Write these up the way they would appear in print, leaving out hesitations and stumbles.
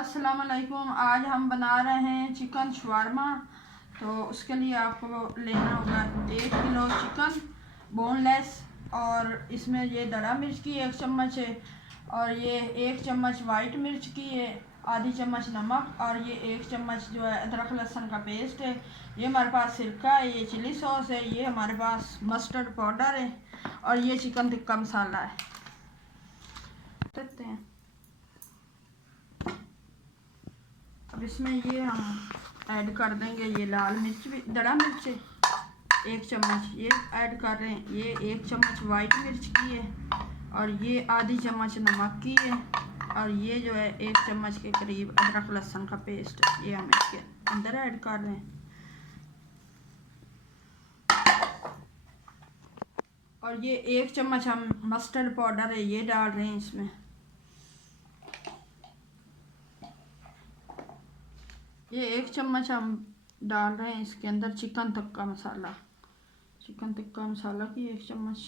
अस्सलाम वालेकुम। आज हम बना रहे हैं चिकन शवारमा। तो उसके लिए आपको लेना होगा 1 किलो चिकन बोनलेस, और इसमें ये दड़ा मिर्च की 1 चम्मच है, और ये 1 चम्मच वाइट मिर्च की है, आधी चम्मच नमक, और ये 1 चम्मच जो है अदरक लहसुन का पेस्ट है। ये हमारे पास सिरका है, ये चिली सॉस है, ये हमारे पास मस्टर्ड पाउडर है, और ये चिकन टिक्का मसाला है। देखते हैं। अब इसमें ये हम ऐड कर देंगे ये लाल मिर्च, भी दड़ा मिर्च 1 चम्मच ये ऐड कर रहे हैं। ये 1 चम्मच वाइट मिर्च की है, और ये आधी चम्मच नमक की है, और ये जो है 1 चम्मच के करीब अदरक लहसुन का पेस्ट ये हम इसके अंदर ऐड कर रहे हैं। और ये 1 चम्मच हम मस्टर्ड पाउडर है ये डाल रहे हैं इसमें। ये 1 चम्मच हम डाल रहे हैं इसके अंदर चिकन टिक्का मसाला की 1 चम्मच।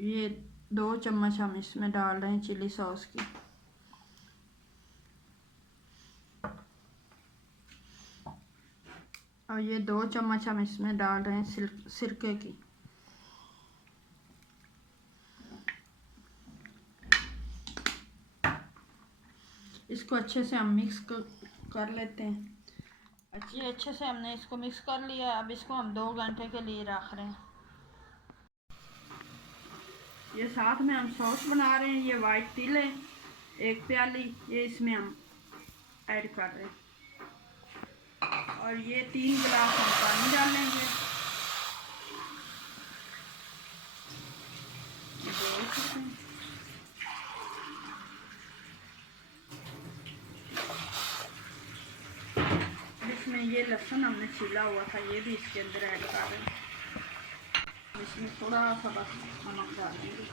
ये 2 चम्मच हम इसमें डाल रहे हैं चिली सॉस की। और ये 2 चम्मच हम इसमें डाल रहे हैं सिरके की। इसको अच्छे से हम मिक्स कर लेते हैं। अच्छे से हमने इसको मिक्स कर लिया। अब इसको हम 2 घंटे के लिए रख रहे हैं। ये साथ में हम सॉस बना रहे हैं। ये वाइट तिल है 1 प्याली, ये इसमें हम ऐड कर रहे हैं, और ये 3 गिलास हम पानी डालेंगे। इसमें ये लहसुन हमने छीला हुआ था ये भी इसके अंदर ऐड कर रहे हैं। इसमें थोड़ा सा बस नमक डालेंगे।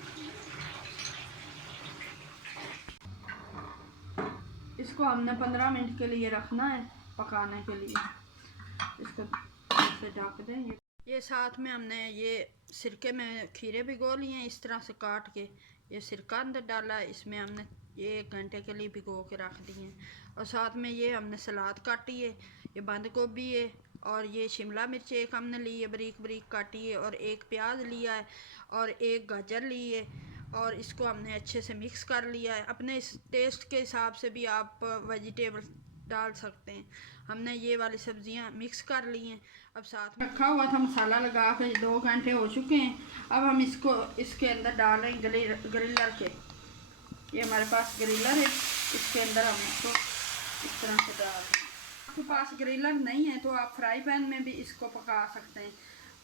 इसको हमने 15 मिनट के लिए रखना है पकाने के लिए। इसको से ढक दें। ये साथ में हमने ये सिरके में खीरे भिगो लिए हैं इस तरह से काट के। ये सिरका अंदर डाला है, इसमें हमने ये 1 घंटे के लिए भिगो के रख दिए हैं। और साथ में ये हमने सलाद काटी है, ये बंद गोभी है, और ये शिमला मिर्च 1 हमने ली है बारीक बारीक काटी है, और 1 प्याज लिया है, और 1 गाजर ली है, और इसको हमने अच्छे से मिक्स कर लिया है। अपने इस टेस्ट के हिसाब से भी आप वेजिटेबल डाल सकते हैं। हमने ये वाली सब्जियां मिक्स कर ली हैं। अब साथ में रखा हुआ था मसाला लगा के 2 घंटे हो चुके हैं। अब हम इसको इसके अंदर डाल रहे हैं ग्रिलर के। ये हमारे पास ग्रिलर है, इसके अंदर हम इसको इस तरह से डाल रहे हैं। आपके पास ग्रिलर नहीं है तो आप फ्राई पैन में भी इसको पका सकते हैं,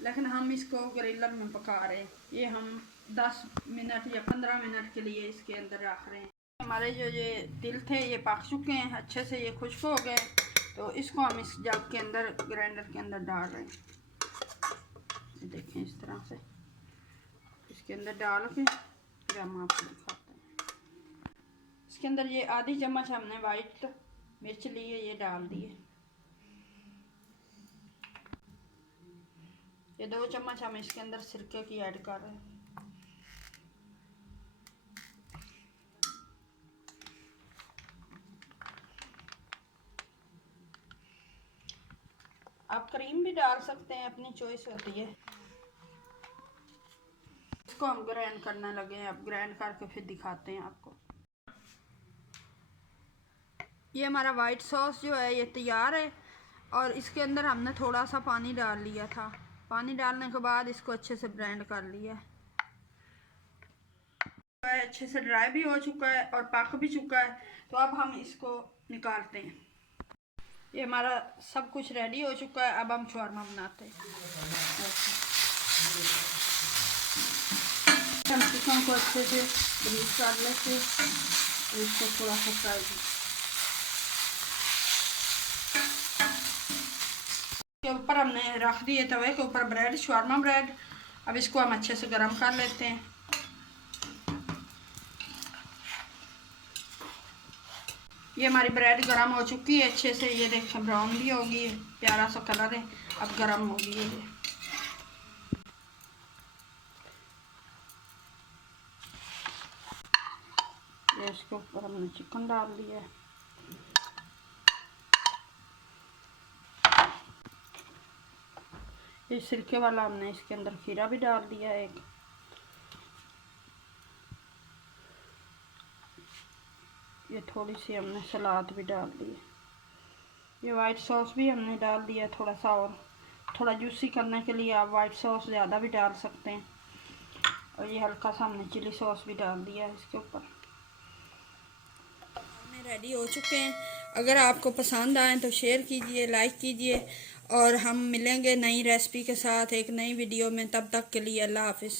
लेकिन हम इसको ग्रिलर में पका रहे हैं। ये हम 10 मिनट या 15 मिनट के लिए इसके अंदर रख रहे हैं। हमारे जो ये तिल थे ये पक चुके हैं अच्छे से, ये खुश्क हो गए। तो इसको हम इस जग के अंदर ग्राइंडर के अंदर डाल रहे हैं। देखें इस तरह से इसके अंदर डाल के फिर हम आपको दिखाते हैं। इसके अंदर ये आधी चम्मच हमने वाइट मिर्च ली है ये डाल दी है। ये 2 चम्मच हम इसके अंदर सिरके की ऐड कर रहे हैं। आप क्रीम भी डाल सकते हैं, अपनी चॉइस होती है। इसको हम ग्राइंड करने लगे हैं, अब ग्राइंड करके फिर दिखाते हैं आपको। ये हमारा वाइट सॉस जो है ये तैयार है, और इसके अंदर हमने थोड़ा सा पानी डाल लिया था। पानी डालने के बाद इसको अच्छे से ब्लेंड कर लिया है। अच्छे से ड्राई भी हो चुका है और पक भी चुका है। तो अब हम इसको निकालते हैं। ये हमारा सब कुछ रेडी हो चुका है। अब हम शवारमा बनाते हैं। हम चिकन को अच्छे से ब्रीज कर लेते हैं, इसको थोड़ा सा फ्राई के ऊपर हमने रख दिए तवे के ऊपर ब्रेड, शवारमा ब्रेड। अब इसको हम अच्छे से गर्म कर लेते हैं। ये हमारी ब्रेड गर्म हो चुकी है अच्छे से, ये देखें ब्राउन भी होगी, प्यारा सा कलर है। अब गर्म होगी ये। इसके ऊपर हमने चिकन डाल दिया है। ये सिरके वाला हमने इसके अंदर खीरा भी डाल दिया है एक। ये थोड़ी सी हमने सलाद भी डाल दी है। ये वाइट सॉस भी हमने डाल दिया थोड़ा सा, और थोड़ा जूसी करने के लिए आप वाइट सॉस ज़्यादा भी डाल सकते हैं। और ये हल्का सा हमने चिली सॉस भी डाल दिया है इसके ऊपर। हमें रेडी हो चुके हैं। अगर आपको पसंद आए तो शेयर कीजिए, लाइक कीजिए, और हम मिलेंगे नई रेसिपी के साथ एक नई वीडियो में। तब तक के लिए अल्लाह हाफिज़।